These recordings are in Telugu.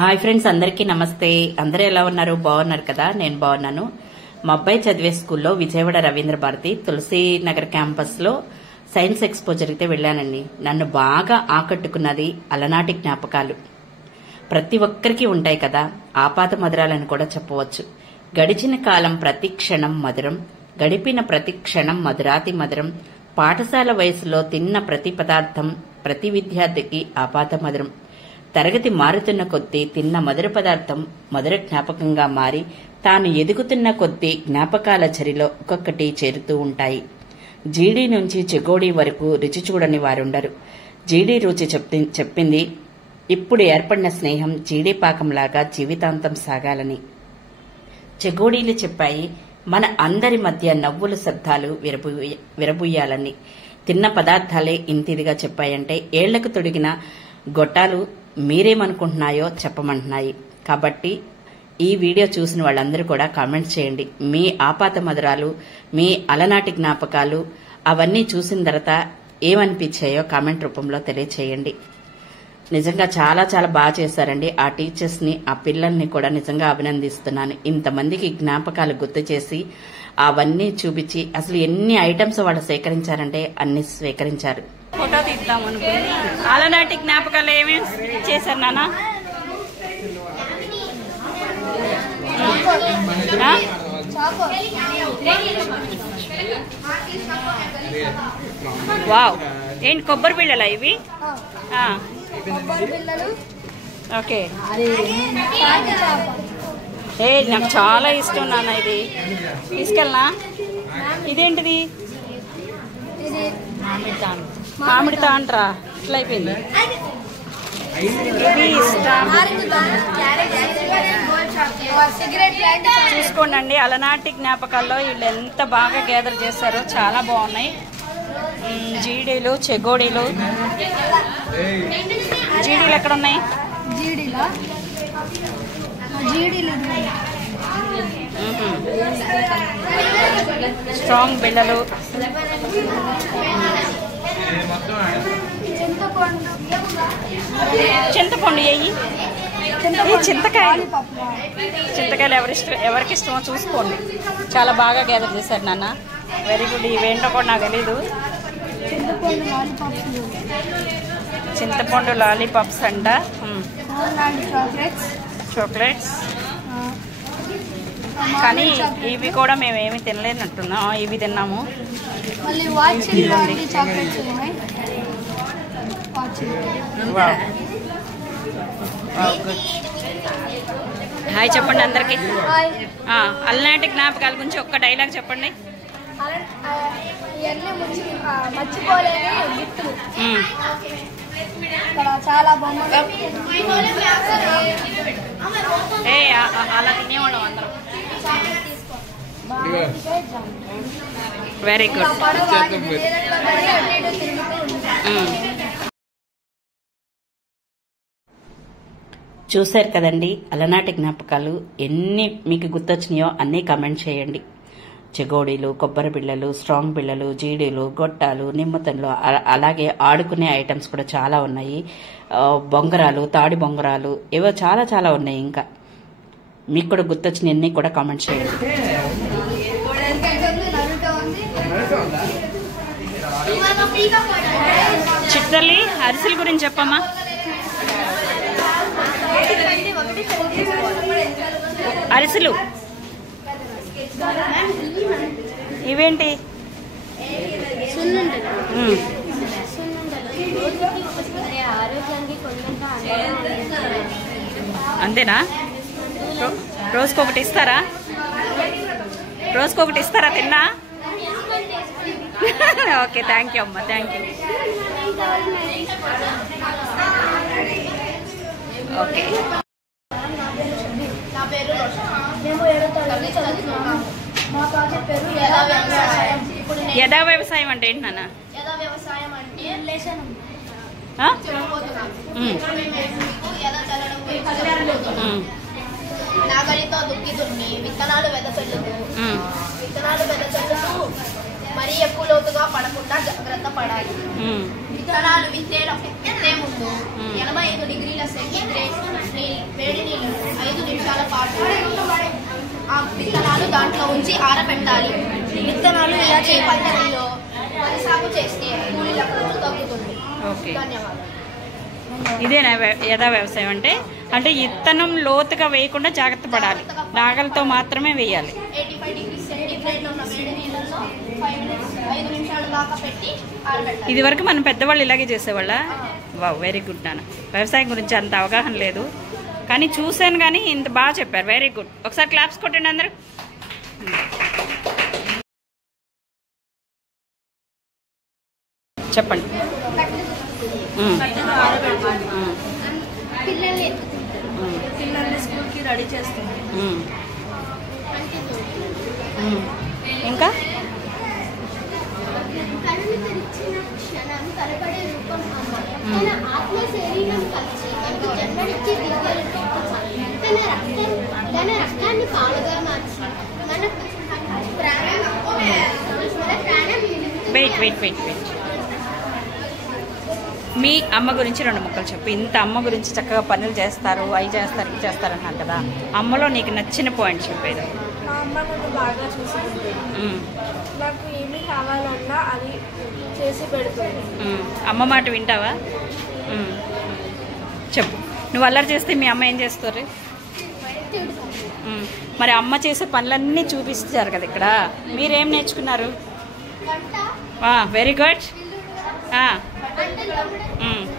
హాయ్ ఫ్రెండ్స్, అందరికీ నమస్తే. అందరూ ఎలా ఉన్నారు? బాగున్నారు కదా? నేను బాగున్నాను. మా అబ్బాయి చదివే స్కూల్లో విజయవాడ రవీంద్ర భారతి తులసి నగర్ క్యాంపస్ లో సైన్స్ ఎక్స్పో జరిగితే వెళ్ళానండి. నన్ను బాగా ఆకట్టుకున్నది అలనాటి జ్ఞాపకాలు. ప్రతి ఒక్కరికి ఉంటాయి కదా, ఆపాత మధురాలని కూడా చెప్పవచ్చు. గడిచిన కాలం ప్రతి క్షణం మధురం, గడిపిన ప్రతి క్షణం మధురాతి మధురం. పాఠశాల వయసులో తిన్న ప్రతి పదార్థం ప్రతి విద్యార్థికి ఆపాత మధురం. తరగతి మారుతున్న కొద్దీ తిన్న మధుర పదార్థం మధుర జ్ఞాపకంగా మారి తాను ఎదుగుతున్న కొద్దీ జ్ఞాపకాల చరిలో ఒక్కొక్కటి చేరుతూ ఉంటాయి. జీడీ నుంచి చెగోడీ వరకు రుచి చూడని వారుండరు. జీడీ రుచి చెప్పింది ఇప్పుడు ఏర్పడిన స్నేహం జీడీ పాకంలాగా జీవితాంతం సాగాలని. చెగోడీలు చెప్పాయి మన అందరి మధ్య నవ్వుల శబ్దాలు విరబుయ్యాలని. తిన్న పదార్థాలే ఇంతిదిగా చెప్పాయంటే ఏళ్లకు తొడిగిన గొట్టాలు మీరేమనుకుంటున్నాయో చెప్పమంటున్నాయి. కాబట్టి ఈ వీడియో చూసిన వాళ్ళందరూ కూడా కామెంట్ చేయండి. మీ ఆపాత మధురాలు, మీ అలనాటి జ్ఞాపకాలు అవన్నీ చూసిన తర్వాత ఏమనిపించాయో కామెంట్ రూపంలో తెలియచేయండి. నిజంగా చాలా చాలా బాగా చేశారండి. ఆ టీచర్స్ ని, ఆ పిల్లల్ని కూడా నిజంగా అభినందిస్తున్నాను. ఇంతమందికి జ్ఞాపకాలు గుర్తు చేసి అవన్నీ చూపించి అసలు ఎన్ని ఐటమ్స్ వాళ్ళు సేకరించారంటే అన్ని స్వీకరించారు. ఫోటో తీద్దాం అనుకుని అలనాటి జ్ఞాపకాలు ఏమేమి చేశారు నాన్న? వావ్, ఏంటి కొబ్బరి బిళ్ళలా ఇవి? ఓకే, నాకు చాలా ఇష్టం నాన్న. ఇది తీసుకెళ్ళనా? ఇదేంటిది? మామిడి తాండ్రా. ఇట్లా అయిపోయింది. ఇది ఇష్టం. చూసుకోండి, అలనాటి జ్ఞాపకాల్లో వీళ్ళు ఎంత బాగా గ్యాదర్ చేశారో చాలా బాగున్నాయి. జీడీలు, చెగోడీలు. జీడీలు ఎక్కడ ఉన్నాయి? స్ట్రాంగ్ బిళ్ళలు, చింతపండు అయ్యి, చింతకాయలు. చింతకాయలు ఎవరికి ఇష్టమో చూసుకోండి. చాలా బాగా గ్యాదర్ చేశారు నాన్న. Very good. ఇవేంటో కూడా నాకు తెలీదు. చింతపండు లాలీపాప్స్ అంట. చాక్లెట్స్. కానీ ఇవి కూడా మేమేమి తినలేనట్టున్నాం. ఇవి తిన్నాము. హాయ్ చెప్పండి అందరికి. అలనాటి జ్ఞాపకాల గురించి ఒక్క డైలాగ్ చెప్పండి. అలా తినేవాళ్ళం అందరం. Very good. చూశారు కదండి అలనాటి జ్ఞాపకాలు. ఎన్ని మీకు గుర్తొచ్చినాయో అన్నీ కామెంట్ చేయండి. చెగోడీలు, కొబ్బరి బిళ్ళలు, స్ట్రాంగ్ బిళ్ళలు, జీడీలు, గొట్టాలు, నిమ్మతంలు, అలాగే ఆడుకునే ఐటమ్స్ కూడా చాలా ఉన్నాయి. బొంగరాలు, తాడి బొంగరాలు, ఏవో చాలా చాలా ఉన్నాయి. ఇంకా మీకు కూడా గుర్తొచ్చిన అన్ని కూడా కామెంట్ చేయండి. చిట్టల్లి అరిసెల గురించి చెప్పమ్మా. అరిసెలు ఇవేంటి? అంతేనా? రోజుకొకటి ఇస్తారా? రోజుకొకటి ఇస్తారా? తిన్నా? ఓకే, థ్యాంక్ యూ అమ్మా, థ్యాంక్ యూ. ఓకే, యథా వ్యవసాయం అంటే ఏంటి నాన్న? నాగలితో దుక్కి దున్ని విత్తనాలు వెదజల్లుతూ మరీ ఎక్కువ లోతుగా పడకుండా జాగ్రత్త పడాలి. విత్తనాలు విత్తే ముందు 85 డిగ్రీల సెంటీగ్రేడ్ వేడి దాంట్లో ఉంచి ఆరబెట్టాలి. విత్తనాలు ఇలా చేయ పద్ధతిలో వరి సాగు చేస్తే కూలీల ఖర్చు తగ్గుతుంది. ఓకే, ధన్యవాదాలు. ఇదేనా యథా వ్యవసాయం అంటే? అంటే విత్తనం లోతుగా వేయకుండా జాగ్రత్త పడాలి, నాగలతో మాత్రమే వేయాలి. 85 డిగ్రీ సెంటీగ్రేడ్ ఉన్న వేడి నీళ్ళలో 5 నిమిషాల దాకా పెట్టి ఆరబెట్టాలి. ఇది వరకు మనం పెద్దవాళ్ళు ఇలాగే చేసేవాళ్ళ? వావ్, వెరీ గుడ్ నాన్న. వ్యవసాయం గురించి అంత అవగాహన లేదు కానీ చూశాను, కానీ ఇంత బాగా చెప్పారు. Very good. ఒకసారి క్లాప్స్ కొట్టండి అందరూ. చెప్పండి. పిల్లల్ని స్కూల్కి రెడీ చేస్తుంది. ఇంకా కనపడే రూపం అమ్మ. తన ఆత్మ శరీరం కలిసి మనకు జన్మనిచ్చి తన రక్తాన్ని పాలుగా మార్చి మన ప్రాణం వెయిట్ మీ అమ్మ గురించి 2 ముక్కలు చెప్పు. ఇంత అమ్మ గురించి చక్కగా పనులు చేస్తారు, అవి చేస్తారు, ఇవి చేస్తారు అన్నారు కదా. అమ్మలో నీకు నచ్చిన పాయింట్ చెప్పేది. మా అమ్మ నన్ను బాగా చూసుకుంటుంది. నాకు ఏమి కావాలన్నా అది చేసి పెడుతుంది. అమ్మ మాట వింటావా? చెప్పు. నువ్వు అల్లరి చేస్తే మీ అమ్మ ఏం చేస్తారు? మరి అమ్మ చేసే పనులన్నీ చూపిస్తారు కదా ఇక్కడ. మీరేం నేర్చుకున్నారు? Very good.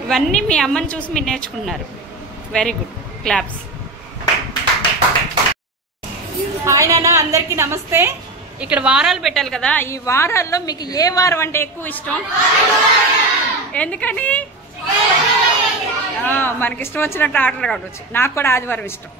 ఇవన్నీ మీ అమ్మని చూసి మీరు నేర్చుకున్నారు. Very good. క్లాప్స్. హాయ్ నాన్న, అందరికీ నమస్తే. ఇక్కడ వారాలు పెట్టాలి కదా, ఈ వారాల్లో మీకు ఏ వారం అంటే ఎక్కువ ఇష్టం? ఎందుకని? మనకి ఇష్టం వచ్చినట్టు ఆటలు కావచ్చు. నాకు కూడా ఆదివారం ఇష్టం.